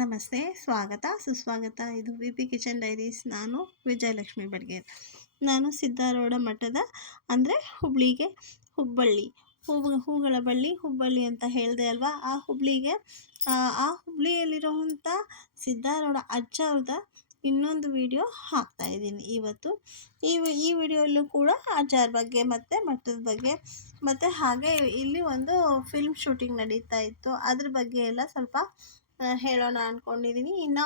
ನಮಸ್ತೆ, ಸ್ವಾಗತ, ಸುಸ್ವಾಗತ. ಇದು ವಿ ಪಿ ಕಿಚನ್ ಡೈರೀಸ್. ನಾನು ವಿಜಯಲಕ್ಷ್ಮಿ ಬಡ್ಗೇರ್. ನಾನು ಸಿದ್ಧಾರೂಢ ಮಠದ ಅಂದರೆ ಹುಬ್ಬಳ್ಳಿ ಹೂಗಳ ಬಳ್ಳಿ ಹುಬ್ಬಳ್ಳಿ ಅಂತ ಹೇಳಿದೆ ಅಲ್ವಾ. ಆ ಹುಬ್ಬಳ್ಳಿಯಲ್ಲಿರುವಂಥ ಸಿದ್ಧಾರೂಢ ಅಜ್ಜ ಅವ್ರದ ಇನ್ನೊಂದು ವಿಡಿಯೋ ಹಾಕ್ತಾಯಿದ್ದೀನಿ ಇವತ್ತು. ಈ ವಿಡಿಯೋಲ್ಲೂ ಕೂಡ ಅಜ್ಜರ ಬಗ್ಗೆ ಮತ್ತು ಮಠದ ಬಗ್ಗೆ ಮತ್ತು ಹಾಗೆ ಇಲ್ಲಿ ಒಂದು ಫಿಲ್ಮ್ ಶೂಟಿಂಗ್ ನಡೀತಾ ಇತ್ತು, ಅದ್ರ ಬಗ್ಗೆ ಎಲ್ಲ ಸ್ವಲ್ಪ ಹೇಳೋಣ ಅಂದ್ಕೊಂಡಿದ್ದೀನಿ. ಇನ್ನೂ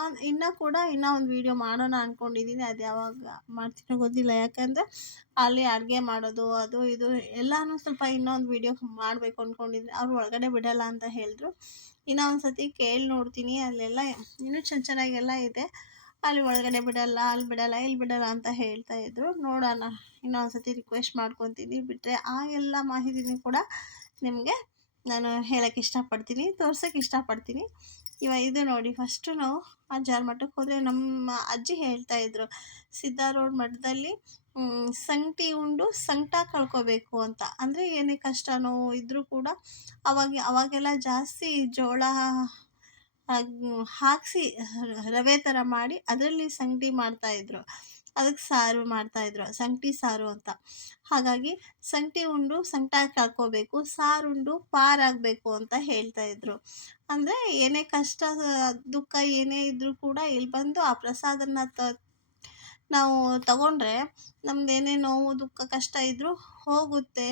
ಒಂದು ವೀಡಿಯೋ ಮಾಡೋಣ ಅಂದ್ಕೊಂಡಿದ್ದೀನಿ. ಅದು ಯಾವಾಗ ಮಾಡ್ತೀನೋ ಗೊತ್ತಿಲ್ಲ, ಯಾಕಂದರೆ ಅಲ್ಲಿ ಅಡುಗೆ ಮಾಡೋದು ಅದು ಇದು ಎಲ್ಲನೂ ಸ್ವಲ್ಪ ಇನ್ನೊಂದು ವೀಡಿಯೋ ಮಾಡಬೇಕು ಅಂದ್ಕೊಂಡಿದ್ದೀನಿ. ಅವ್ರು ಒಳಗಡೆ ಬಿಡೋಲ್ಲ ಅಂತ ಹೇಳಿದ್ರು. ಇನ್ನೂ ಒಂದು ಸತಿ ಕೇಳಿ ನೋಡ್ತೀನಿ. ಅಲ್ಲೆಲ್ಲ ಇನ್ನೂ ಚೆನ್ನಾಗೆಲ್ಲ ಇದೆ, ಅಲ್ಲಿ ಒಳಗಡೆ ಬಿಡಲ್ಲ, ಅಲ್ಲಿ ಬಿಡಲ್ಲ, ಇಲ್ಲಿ ಬಿಡಲ್ಲ ಅಂತ ಹೇಳ್ತಾಯಿದ್ರು. ನೋಡೋಣ, ಇನ್ನೊಂದು ಸತಿ ರಿಕ್ವೆಸ್ಟ್ ಮಾಡ್ಕೊತೀನಿ. ಬಿಟ್ಟರೆ ಆ ಎಲ್ಲ ಮಾಹಿತಿನೂ ಕೂಡ ನಿಮಗೆ ನಾನು ಹೇಳೋಕ್ಕೆ ಇಷ್ಟಪಡ್ತೀನಿ, ತೋರ್ಸೋಕ್ಕೆ ಇಷ್ಟಪಡ್ತೀನಿ. ಇದು ನೋಡಿ, ಫಸ್ಟು ನಾವು ಅಜ್ಜಾರ ಮಠಕ್ಕೆ ಹೋದರೆ ನಮ್ಮ ಅಜ್ಜಿ ಹೇಳ್ತಾಯಿದ್ರು, ಸಿದ್ಧಾರೂಢ ಮಠದಲ್ಲಿ ಸಂಗಟಿ ಉಂಡು ಸಂಕಟ ಕಳ್ಕೊಬೇಕು ಅಂತ. ಅಂದರೆ ಏನೇ ಕಷ್ಟ ನೋವು ಇದ್ದರೂ ಕೂಡ ಅವಾಗೆಲ್ಲ ಜಾಸ್ತಿ ಜೋಳ ಹಾಕಿಸಿ ರವೆ ಥರ ಮಾಡಿ ಅದರಲ್ಲಿ ಸಂಗಟಿ ಮಾಡ್ತಾಯಿದ್ರು. ಅದಕ್ಕೆ ಸಾರು ಮಾಡ್ತಾಯಿದ್ರು, ಸಂಗಟಿ ಸಾರು ಅಂತ. ಹಾಗಾಗಿ ಸಂಗಟಿ ಉಂಡು ಸಂಕಟ ಕಳ್ಕೊಬೇಕು, ಸಾರುಂಡು ಪಾರಾಗಬೇಕು ಅಂತ ಹೇಳ್ತಾಯಿದ್ರು. ಅಂದರೆ ಏನೇ ಕಷ್ಟ ದುಃಖ ಏನೇ ಇದ್ದರೂ ಕೂಡ ಇಲ್ಲಿ ಬಂದು ಆ ಪ್ರಸಾದನ ನಾವು ತಗೊಂಡ್ರೆ ನಮ್ದು ಏನೇ ನೋವು ದುಃಖ ಕಷ್ಟ ಇದ್ದರೂ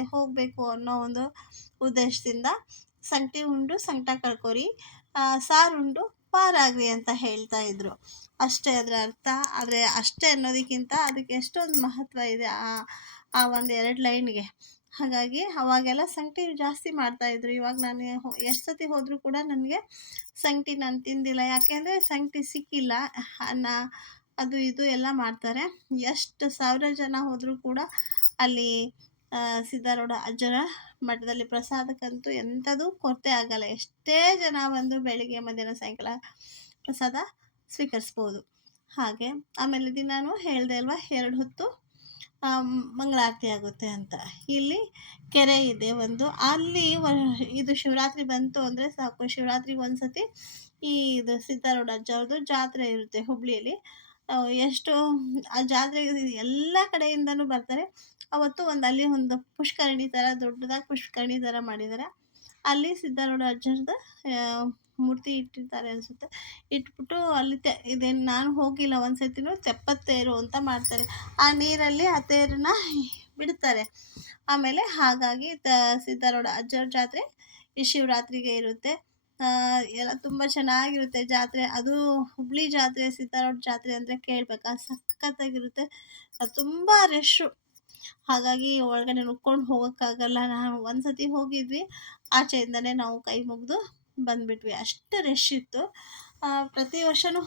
ಹೋಗಬೇಕು ಅನ್ನೋ ಒಂದು ಉದ್ದೇಶದಿಂದ ಸಂಗಟಿ ಉಂಡು ಸಂಕಟ ಕಳ್ಕೊರಿ, ಸಾರುಂಡು ಪಾರಾಗ್ರಿ ಅಂತ ಹೇಳ್ತಾಯಿದ್ರು. ಅಷ್ಟೇ ಅದರ ಅರ್ಥ. ಆದರೆ ಅಷ್ಟೇ ಅನ್ನೋದಕ್ಕಿಂತ ಅದಕ್ಕೆ ಎಷ್ಟೊಂದು ಮಹತ್ವ ಇದೆ ಆ ಒಂದು 2 ಲೈನ್ಗೆ. ಹಾಗಾಗಿ ಅವಾಗೆಲ್ಲ ಸಂಗಟಿ ಜಾಸ್ತಿ ಮಾಡ್ತಾಯಿದ್ರು. ಇವಾಗ ನಾನು ಎಷ್ಟು ಸತಿ ಹೋದರೂ ಕೂಡ ನನಗೆ ಸಂಗಟಿ ನಾನು ತಿಂದಿಲ್ಲ, ಯಾಕೆಂದರೆ ಸಂಗಟಿ ಸಿಕ್ಕಿಲ್ಲ. ಅನ್ನ ಅದು ಇದು ಎಲ್ಲ ಮಾಡ್ತಾರೆ. ಎಷ್ಟು ಸಾವಿರ ಜನ ಹೋದರೂ ಕೂಡ ಅಲ್ಲಿ ಸಿದ್ಧಾರೂಢ ಅಜ್ಜರ ಮಠದಲ್ಲಿ ಪ್ರಸಾದಕ್ಕಂತೂ ಎಂಥದೂ ಕೊರತೆ ಆಗಲ್ಲ. ಎಷ್ಟೇ ಜನ ಬಂದು ಬೆಳಿಗ್ಗೆ ಮಧ್ಯಾಹ್ನ ಸಾಯಂಕಾಲ ಪ್ರಸಾದ ಸ್ವೀಕರಿಸ್ಬೋದು. ಹಾಗೆ ಆಮೇಲೆ ದಿನಾನು ಹೇಳಿದೆ ಅಲ್ವಾ, 2 ಹೊತ್ತು ಮಂಗಳಾರತಿ ಆಗುತ್ತೆ ಅಂತ. ಇಲ್ಲಿ ಕೆರೆ ಇದೆ ಒಂದು, ಅಲ್ಲಿ ಇದು ಶಿವರಾತ್ರಿ ಬಂತು ಅಂದರೆ ಸಾಕು, ಶಿವರಾತ್ರಿಗೆ ಒಂದು ಸತಿ ಇದು ಸಿದ್ಧಾರೂಢ ಅಜ್ಜ ಅವ್ರದ್ದು ಜಾತ್ರೆ ಇರುತ್ತೆ ಹುಬ್ಬಳ್ಳಿಯಲ್ಲಿ. ಎಷ್ಟು ಆ ಜಾತ್ರೆಗೆ ಎಲ್ಲ ಕಡೆಯಿಂದನೂ ಬರ್ತಾರೆ. ಅವತ್ತು ಅಲ್ಲಿ ಒಂದು ಪುಷ್ಕರಣಿ ಥರ ದೊಡ್ಡದಾಗಿ ಪುಷ್ಕರಣಿ ಥರ ಮಾಡಿದ್ದಾರೆ. ಅಲ್ಲಿ ಸಿದ್ಧಾರೂಢ ಅಜ್ಜರದ ಮೂರ್ತಿ ಇಟ್ಟಿರ್ತಾರೆ ಅನಿಸುತ್ತೆ. ಇಟ್ಬಿಟ್ಟು ಅಲ್ಲಿ ಇದೇನು ನಾನು ಹೋಗಿಲ್ಲ ಒಂದು ಸತಿನೂ, ತೆಪ್ಪತ್ತೇರು ಅಂತ ಮಾಡ್ತಾರೆ. ಆ ನೀರಲ್ಲಿ ಆ ತೇರನ್ನ ಬಿಡ್ತಾರೆ. ಆಮೇಲೆ ಹಾಗಾಗಿ ಸಿದ್ಧಾರೂಢ ಅಜ್ಜರ ಜಾತ್ರೆ ಈ ಶಿವರಾತ್ರಿಗೆ ಇರುತ್ತೆ. ಎಲ್ಲ ತುಂಬ ಚೆನ್ನಾಗಿರುತ್ತೆ ಜಾತ್ರೆ. ಅದು ಹುಬ್ಬಳ್ಳಿ ಜಾತ್ರೆ, ಸಿದ್ಧಾರೂಢ ಜಾತ್ರೆ ಅಂದರೆ ಕೇಳಬೇಕಾ, ಸಖತ್ತಾಗಿರುತ್ತೆ. ತುಂಬ ರಶ್ಶು. ಹಾಗಾಗಿ ಒಳಗಡೆ ನುಗ್ಕೊಂಡು ಹೋಗೋಕ್ಕಾಗಲ್ಲ. ನಾವು ಒಂದು ಸತಿ ಹೋಗಿದ್ವಿ, ಆಚೆಯಿಂದನೇ ನಾವು ಕೈ ಮುಗಿದು ಬಂದುಬಿಟ್ವಿ, ಅಷ್ಟು ರಶ್ ಇತ್ತು. ಪ್ರತಿ ವರ್ಷವೂ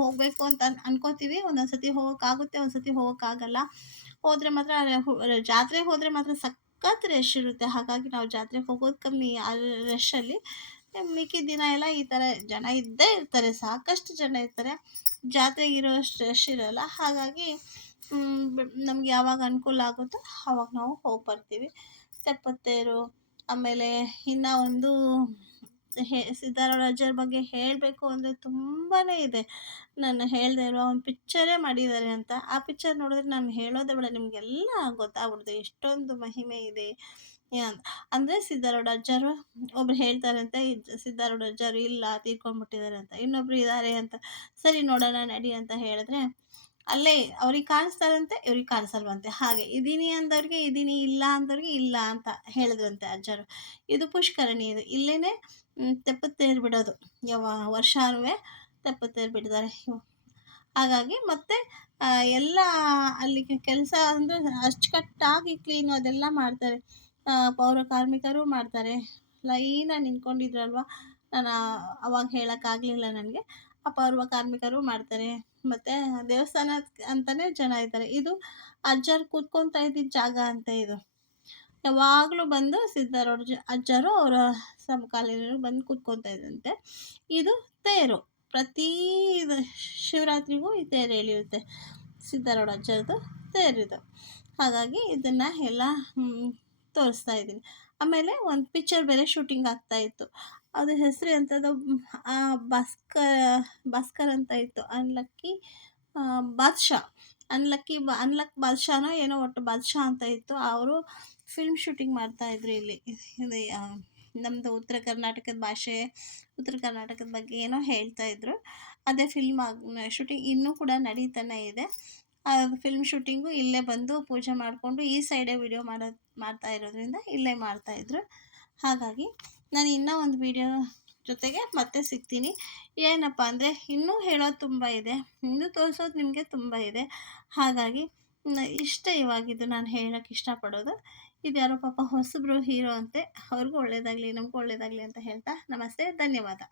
ಹೋಗಬೇಕು ಅಂತ ಅನ್ಕೋತೀವಿ. ಒಂದೊಂದು ಸತಿ ಹೋಗೋಕ್ಕಾಗುತ್ತೆ, ಒಂದು ಸತಿ ಹೋಗೋಕ್ಕಾಗಲ್ಲ. ಹೋದರೆ ಮಾತ್ರ ಜಾತ್ರೆಗೆ ಹೋದರೆ ಮಾತ್ರ ಸಖತ್ ರಶ್ ಇರುತ್ತೆ. ಹಾಗಾಗಿ ನಾವು ಜಾತ್ರೆಗೆ ಹೋಗೋದು ಕಮ್ಮಿ ಆ ರಶ್ಶಲ್ಲಿ. ಮಿಕ್ಕಿದ ದಿನ ಎಲ್ಲ ಈ ಥರ ಜನ ಇದ್ದೇ ಇರ್ತಾರೆ, ಸಾಕಷ್ಟು ಜನ ಇರ್ತಾರೆ. ಜಾತ್ರೆಗೆ ಇರೋಷ್ಟು ರಶ್ ಇರೋಲ್ಲ. ಹಾಗಾಗಿ ನಮ್ಗೆ ಯಾವಾಗ ಅನುಕೂಲ ಆಗುತ್ತೋ ಆವಾಗ ನಾವು ಹೋಗಿ ಬರ್ತೀವಿ. ತೆಪ್ಪತ್ತೇರು, ಆಮೇಲೆ ಇನ್ನೂ ಒಂದು ಸಿದ್ಧಾರೂಢ ಅಜ್ಜರ ಬಗ್ಗೆ ಹೇಳಬೇಕು ಅಂದರೆ ತುಂಬಾ ಇದೆ. ನಾನು ಹೇಳದೇ ಇರೋ ಒಂದು ಪಿಕ್ಚರೇ ಮಾಡಿದ್ದಾರೆ ಅಂತ. ಆ ಪಿಕ್ಚರ್ ನೋಡಿದ್ರೆ ನಾನು ಹೇಳೋದೇ ಬೇಡ, ನಿಮಗೆಲ್ಲ ಗೊತ್ತಾಗ್ಬಿಡುತ್ತೆ ಎಷ್ಟೊಂದು ಮಹಿಮೆ ಇದೆ ಅಂದರೆ. ಸಿದ್ಧಾರೂಢ ಅಜ್ಜರು ಒಬ್ರು ಹೇಳ್ತಾರಂತೆ, ಸಿದ್ಧಾರೂಢ ಅಜ್ಜರು ಇಲ್ಲ, ತೀರ್ಕೊಂಡ್ಬಿಟ್ಟಿದ್ದಾರೆ ಅಂತ. ಇನ್ನೊಬ್ರು ಇದ್ದಾರೆ ಅಂತ. ಸರಿ ನೋಡೋಣ ನಡಿ ಅಂತ ಹೇಳಿದ್ರೆ ಅಲ್ಲೇ ಅವ್ರಿಗೆ ಕಾಣಿಸ್ತಾರಂತೆ, ಇವ್ರಿಗೆ ಕಾಣಿಸಲ್ವಂತೆ. ಹಾಗೆ ಇದೀನಿ ಅಂದವ್ರಿಗೆ ಇದೀನಿ, ಇಲ್ಲ ಅಂದವ್ರಿಗೆ ಇಲ್ಲ ಅಂತ ಹೇಳಿದ್ರಂತೆ ಅಜ್ಜರು. ಇದು ಪುಷ್ಕರಣಿ, ಇದು ಇಲ್ಲೇ ತೆಪ್ಪತ್ತೇರು ಬಿಡೋದು. ವರ್ಷವೂ ತೆಪ್ಪತ್ತೇರು ಬಿಡ್ತಾರೆ. ಹಾಗಾಗಿ ಮತ್ತೆ ಎಲ್ಲ ಅಲ್ಲಿ ಕೆಲಸ ಅಂದರೆ ಅಚ್ಚುಕಟ್ಟಾಗಿ ಕ್ಲೀನು ಅದೆಲ್ಲ ಮಾಡ್ತಾರೆ. ಪೌರ ಕಾರ್ಮಿಕರು ಮಾಡ್ತಾರೆ. ಲೈನಾಗಿ ನಿಂತ್ಕೊಂಡಿದ್ರಲ್ವ, ನಾನು ಅವಾಗ ಹೇಳೋಕ್ಕಾಗಲಿಲ್ಲ ನನಗೆ. ಆ ಪೌರ ಕಾರ್ಮಿಕರು ಮಾಡ್ತಾರೆ. ಮತ್ತು ದೇವಸ್ಥಾನ ಅಂತಲೇ ಜನ ಇದ್ದಾರೆ. ಇದು ಅಜ್ಜರು ಕೂತ್ಕೊತಾ ಇದ್ದಿದ್ದ ಜಾಗ ಅಂತ. ಇದು ಯಾವಾಗಲೂ ಬಂದು ಸಿದ್ಧಾರೂಢ ಅಜ್ಜರು ಅವರ ಸಮಕಾಲೀನರು ಬಂದು ಕೂತ್ಕೊತಾ ಇದ್ದಂತೆ. ಇದು ತೇರು, ಪ್ರತಿ ಶಿವರಾತ್ರಿಗೂ ಈ ತೇರು ಎಳೆಯುತ್ತೆ, ಸಿದ್ಧಾರೂಢ ಅಜ್ಜರದು ತೇರಿದು. ಹಾಗಾಗಿ ಇದನ್ನು ಎಲ್ಲ ತೋರಿಸ್ತಾ ಇದ್ದೀನಿ. ಆಮೇಲೆ ಒಂದು ಪಿಕ್ಚರ್ ಬೇರೆ ಶೂಟಿಂಗ್ ಆಗ್ತಾಯಿತ್ತು. ಅದು ಹೆಸರು ಎಂಥದ್ದು, ಭಾಸ್ಕರ್ ಅಂತ ಇತ್ತು. ಅನ್ಲಕ್ಕಿ ಬಾದ್‌ಶಾ. ಅನ್ಲಕ್ ಬಾದ್‌ಶಾನೋ ಏನೋ ಒಟ್ಟು ಬಾದ್‌ಶಾ ಅಂತ ಇತ್ತು. ಅವರು ಫಿಲ್ಮ್ ಶೂಟಿಂಗ್ ಮಾಡ್ತಾಯಿದ್ರು ಇಲ್ಲಿ. ಇದು ನಮ್ಮದು ಉತ್ತರ ಕರ್ನಾಟಕದ ಭಾಷೆ, ಉತ್ತರ ಕರ್ನಾಟಕದ ಬಗ್ಗೆ ಏನೋ ಹೇಳ್ತಾ ಇದ್ರು. ಅದೇ ಶೂಟಿಂಗ್ ಇನ್ನೂ ಕೂಡ ನಡೀತಾನೆ ಇದೆ. ಫಿಲ್ಮ್ ಶೂಟಿಂಗು ಇಲ್ಲೇ ಬಂದು ಪೂಜೆ ಮಾಡಿಕೊಂಡು ಈ ಸೈಡೇ ವಿಡಿಯೋ ಮಾಡ್ತಾ ಇರೋದ್ರಿಂದ ಇಲ್ಲೇ ಮಾಡ್ತಾಯಿದ್ರು. ಹಾಗಾಗಿ ನಾನು ಇನ್ನೂ ಒಂದು ವಿಡಿಯೋ ಜೊತೆಗೆ ಮತ್ತೆ ಸಿಗ್ತೀನಿ. ಏನಪ್ಪ ಅಂದರೆ ಇನ್ನೂ ಹೇಳೋದು ತುಂಬ ಇದೆ, ಇನ್ನೂ ತೋರಿಸೋದು ನಿಮಗೆ ತುಂಬ ಇದೆ. ಹಾಗಾಗಿ ಇಷ್ಟೇ ಇವಾಗಿದ್ದು ನಾನು ಹೇಳೋಕ್ಕೆ ಇಷ್ಟಪಡೋದು. ಇದು ಯಾರೋ ಪಾಪ ಹೊಸಬ್ರು ಹೀರೋ ಅಂತೆ, ಅವ್ರಿಗೂ ಒಳ್ಳೆಯದಾಗಲಿ, ನಮಗೂ ಒಳ್ಳೆಯದಾಗಲಿ ಅಂತ ಹೇಳ್ತಾ ನಮಸ್ತೆ, ಧನ್ಯವಾದ.